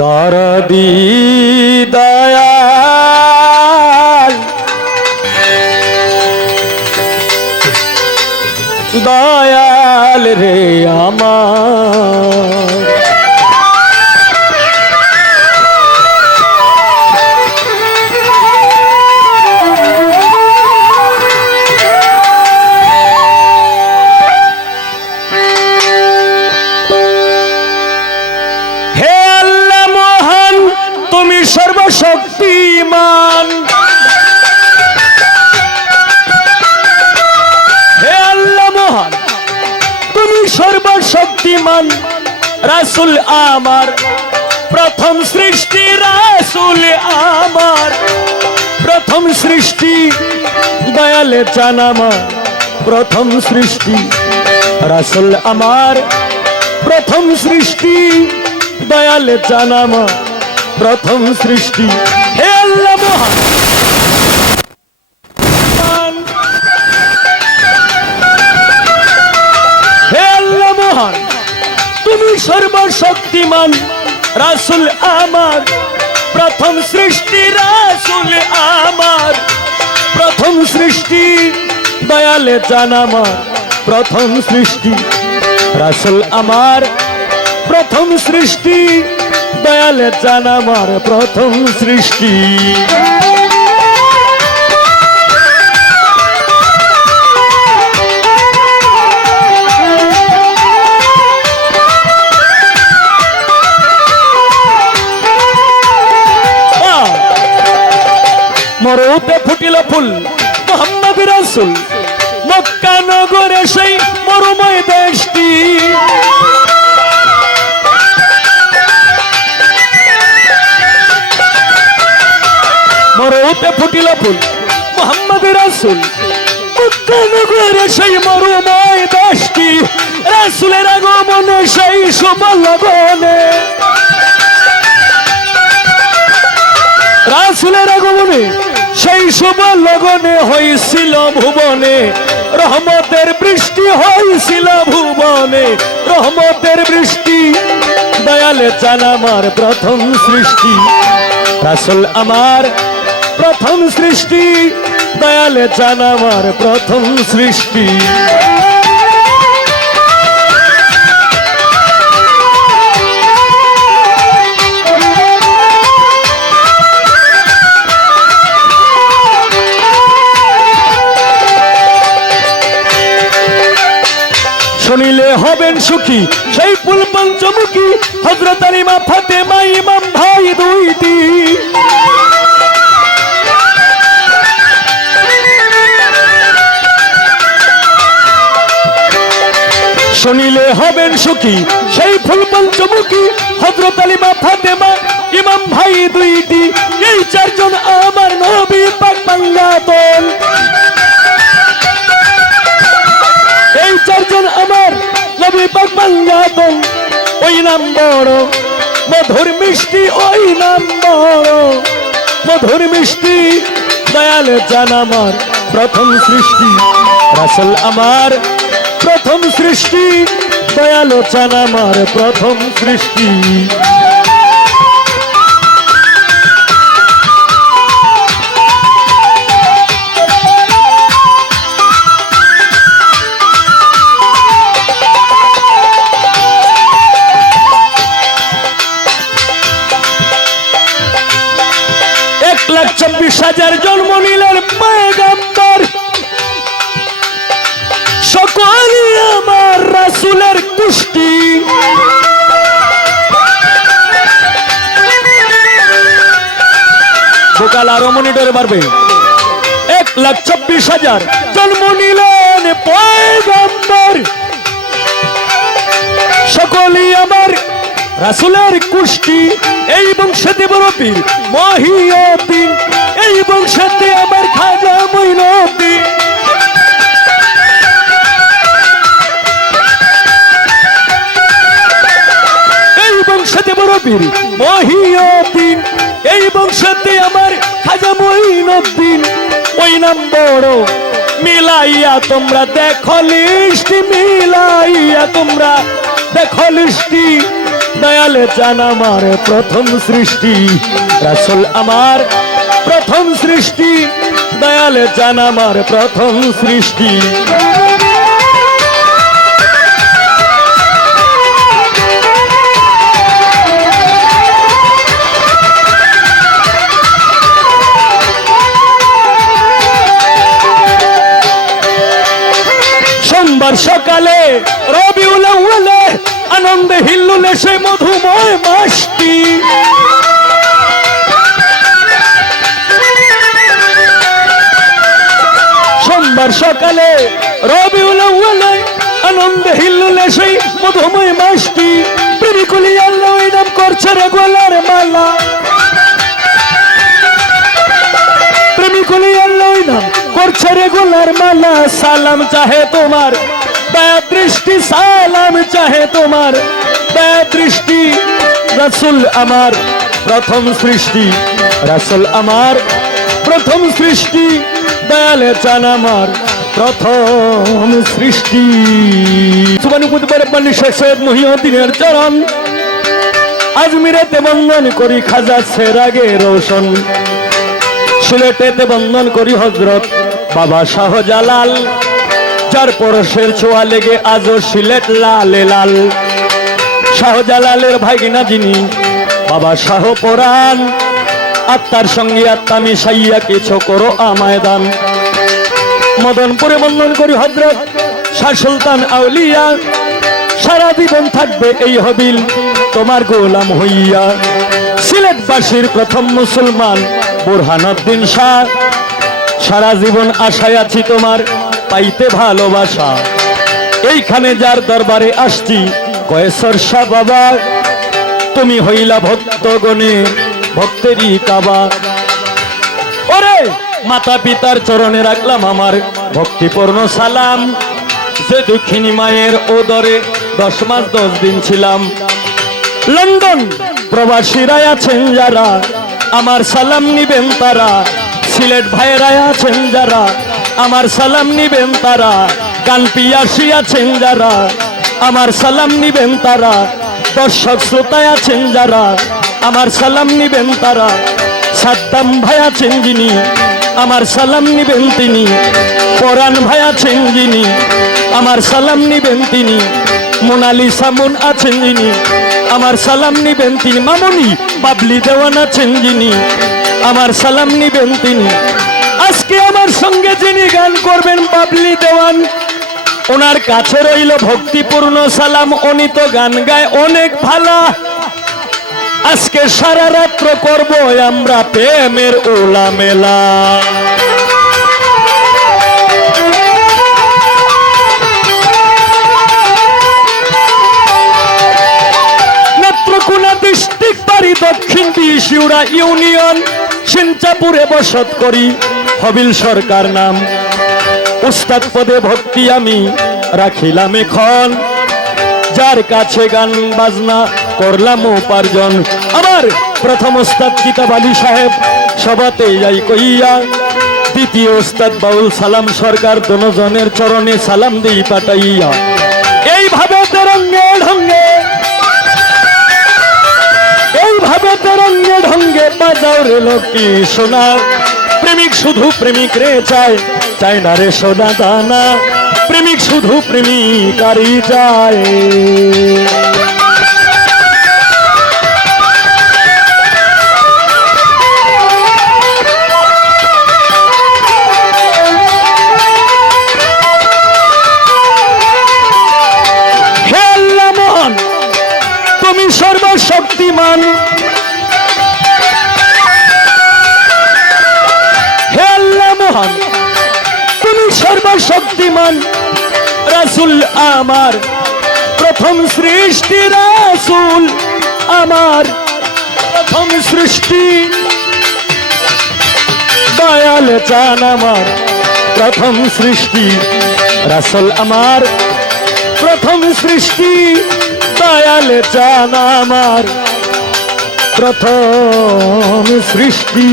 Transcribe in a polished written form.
দরদি দয়াল দয়াল রে আমার সর্বশক্তিমান হে আল্লাহ মহান তুমি সর্বশক্তিমান রাসূল আমার প্রথম সৃষ্টি রাসূল আমার প্রথম সৃষ্টি দয়ালে চান আমার প্রথম সৃষ্টি রাসূল আমার প্রথম সৃষ্টি দয়ালে চান আমার প্রথম সৃষ্টি হে আল্লাহ মহান হে আল্লাহ মহান তুমি সর্বশক্তিমান রাসূল আমার প্রথম সৃষ্টি রাসূল আমার প্রথম সৃষ্টি দয়ালে চান আমার প্রথম সৃষ্টি রাসূল আমার প্রথম সৃষ্টি দয়ালে চান আমার প্রথম সৃষ্টি মরুতে ফুটিল ফুল মুহাম্মদ রাসূল মক্কা নগরে সেই মরুময় দেশটি মরুতে ফুটিল ফুল মুহাম্মদ রাসূল মক্কা নগরে সেই মরুময় দেশটি রাসূলের আগমনে সেই শুভ লগনে রাসূলের আগমনে সেই শুভ লগনে হয়েছিল ভুবনে রহমতের বৃষ্টি হয়েছিল ভুবনে রহমতের বৃষ্টি দয়ালে চান আমার প্রথম সৃষ্টি রাসূল আমার প্রথম সৃষ্টি দয়ালে চান আমার প্রথম সৃষ্টি শুনিলে হবেন সুখী সেই ফুল পঞ্চমুখী হযরত আলী মা ফাতেমা ইমাম ভাই দুইটি শুনিলে হবেন সুখী সেই ফুল পঞ্চমুখী হযরত আলী মা ফাতেমা ইমাম ভাই দুইটি এই চারজন আমার নবী পাক বাংলাতন এই চারজন আমার নবী পাক বাংলাতন ওই নাম বড় মধুর মিষ্টি ওই নাম বড় মধুর মিষ্টি দয়ালে চান আমার প্রথম সৃষ্টি রাসূল আমার প্রথম সৃষ্টি দয়ালে চান আমার প্রথম সৃষ্টি লাখ 24,000 জন্ম নিলেন পয়গম্বর সকলই আমার রাসূলের কুষ্টি ভোকাল আরো মনিটরে পারবে 1,24,000 জন্ম নিলেন পয়গম্বর সকলই আমার রাসূলের কুষ্টি এই বংশেতে বড় পীর মহিউদ্দিন এই বংশেতে আমার খাজা মঈনুদ্দিন এই বংশেতে বড় পীর মহিউদ্দিন এই বংশেতে আমার খাজা মঈনুদ্দিন ওই নাম বড় মিলাইয়া তোমরা দেখো লিস্ট মিলাইয়া তোমরা দেখো লিস্টি দয়া দয়াল চান আমার প্রথম সৃষ্টি, রাসূল আমার প্রথম সৃষ্টি, দয়াল চান আমার প্রথম সৃষ্টি। সোমবার সকালে রবিউল আউয়ালে আনন্দে হিল্লোলে সে মধুময় মাসটি, সোমবার সকালে রবিউল আউয়ালে আনন্দে হিল্লোলে সেই মধুময় মাসটি, প্রেমিকুলি আল্লাহ ওই নাম করছে রে গলার মালা, প্রেমিকুলি আল্লাহ ওই নাম করছে রে গলার মালা। সালাম চাহে তোমার দয়া দৃষ্টি, সালাম চাহে তোমার দয়া দৃষ্টি, রাসূল আমার প্রথম সৃষ্টি, রাসূল আমার প্রথম সৃষ্টি, দয়ালে চান আমার প্রথম সৃষ্টি। সুবহানুল্লাহ রব্বানি শেখ সৈয়দ মুহিউদ্দিনের চরণ, আজমিরেতে বন্দন করি খাজা সেরাগে রোশন, সিলেটেতে বন্দন করি হযরত বাবা শাহজালাল, যার পরশের ছোঁয়া লেগে আজও সিলেট লালে লাল। শাহজালালের ভাগিনা যিনি বাবা শাহ পরাণ, আত্মার সঙ্গে আত্মা মিশাইয়া কিছু করো আমায় দান। মদনপুরে বন্দন করি হযরত শাহ সুলতান আউলিয়া, সারা জীবন থাকবে এই হবিল তোমার গোলাম হইয়া। সিলেটবাসীর প্রথম মুসলমান বুরহানুদ্দিন শাহ, সারা জীবন আশায় আছি তোমার পাইতে ভালোবাসা। এইখানে যার দরবারে আসছি কয়েসর শাহ বাবা, তুমি হইলা ভক্তগণে ভক্তেরই কাবা। ওরে মাতা পিতার চরণে রাখলাম আমার ভক্তিপূর্ণ সালাম, যে দুঃখিনী মায়ের ওদরে 10 মাস 10 দিন ছিলাম। লন্ডন প্রবাসীরা আছেন যারা আমার সালাম নিবেন তারা, সিলেট ভাইয়েরা আছেন যারা আমার সালাম নিবেন তারা, কানপিয়াসী আছেন যারা আমার সালাম নিবেন তারা, দর্শক শ্রোতা আছেন যারা আমার সালাম নিবেন তারা। সাদ্দাম ভাই আছেন যিনি আমার সালাম নিবেন তিনি, পরাণ ভাই আছেন যিনি আমার সালাম নিবেন তিনি, মোনালিসা মুন আছেন যিনি আমার সালাম নিবেন তিনি, মামনি বাবলি দেওয়ান আছেন যিনি আমার সালাম নিবেন তিনি। আজকে আমার সঙ্গে যিনি গান করবেন বাবলি দেওয়ান, ওনার কাছে রইল ভক্তিপূর্ণ সালাম। উনি তো গান গায় অনেক ভালো, আজকে সারা রাত্র করব আমরা প্রেমের ওলা মেলা। নেত্রকোনা ডিস্ট্রিক্ট বাড়ি দক্ষিণ বিশিউড়া ইউনিয়ন, সিনচাপুরে বসত করি হবিল সরকার নাম। উস্তাদ পদে ভক্তি আমি রাখিলাম এখন, যার কাছে গান বাজনা করলাম উপার্জন। আমার প্রথম ওস্তাদ কিতাব আলী সাহেব সবাতে যাই কইয়া, দ্বিতীয় ওস্তাদ বাউল সালাম সরকার, দোনোজনের চরণে সালাম দিই পাঠাইয়া। এইভাবে তেরঙ্গে ঢঙ্গে, এইভাবে তেরঙ্গে ঢঙ্গে বাজাও রে লোকটি সোনা। প্রেমিক শুধু প্রেমিক রে চায়, চায় না রে সোনা দানা, প্রেমিক শুধু প্রেমিকারই চায়। হে আল্লাহ মহান, তুমি সর্বশক্তিমান, হে আল্লাহ মহান তুমি সর্বশক্তিমান। রাসূল আমার প্রথম সৃষ্টি, রাসূল আমার প্রথম সৃষ্টি, দয়াল চান আমার প্রথম সৃষ্টি, রাসূল আমার প্রথম সৃষ্টি, দয়াল চান আমার প্রথম সৃষ্টি।